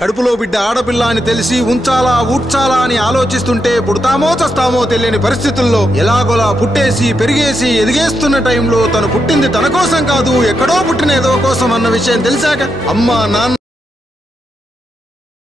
కడుపులో బిడ్డ ఆడపిల్ల అని తెలిసి ఉంచాలా ఊడ్చాలా అని ఆలోచిస్తుంటే పుడతామో చస్తామో తెలియని పరిస్థితుల్లో ఎలాగోలా పుట్టేసి పెరిగేసి ఎదిగేస్తున్న టైంలో తను పుట్టింది తన కోసం కాదు, ఎక్కడో పుట్టిన ఏదో కోసం అన్న విషయం తెలిసాక అమ్మ నాన్న